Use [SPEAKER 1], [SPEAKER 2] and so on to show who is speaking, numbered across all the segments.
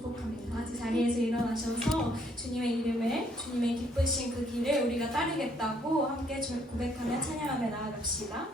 [SPEAKER 1] 축복합니다. 같이 자리에서 일어나셔서 주님의 이름을 주님의 기쁘신 그 길을 우리가 따르겠다고 함께 고백하며 찬양하며 나아갑시다.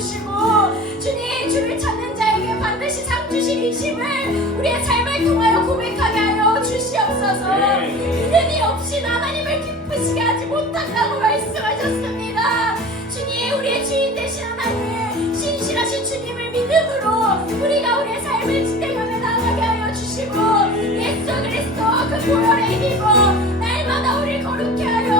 [SPEAKER 1] 주시고
[SPEAKER 2] 주님
[SPEAKER 3] 주를
[SPEAKER 2] 찾는 자에게 반드시 상 주실 이심을 우리의 삶을 통하여 고백하게 하여 주시옵소서. 예. 믿음이 없이 하나님을 기쁘시게 하지 못한다고 말씀하셨습니다. 주님 우리의 주인 되신 하나님 신실하신 주님을 믿음으로 우리가 우리의 삶을 지탱하며 나아가게 하여 주시고 예수 그리스도 그 보혈에 힘입어 날마다 우리를 거룩케 하여